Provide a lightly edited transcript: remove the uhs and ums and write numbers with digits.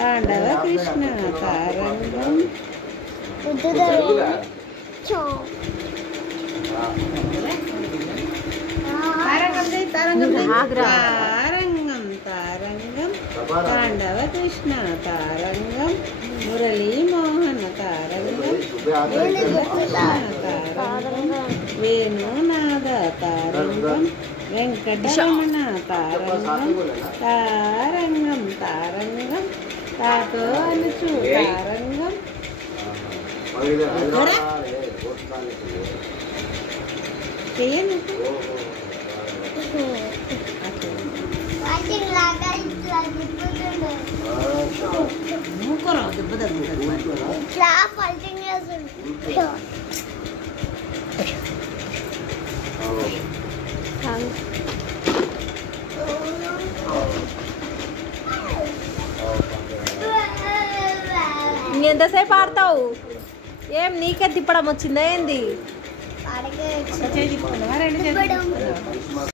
తాండవ కృష్ణ తారంగం తారంగం తారంగం తాండవ కృష్ణ తారంగం మురళీ మోహన తారంగం తారంగం వేణునాద తారంగం వెంకటరమణ తారంగం తారంగం తారంగం తాతో అనుచు తారంగం చేయను ఎంతసేపు ఆడతావు? ఏం నీకే తిప్పడం వచ్చిందా ఏంది?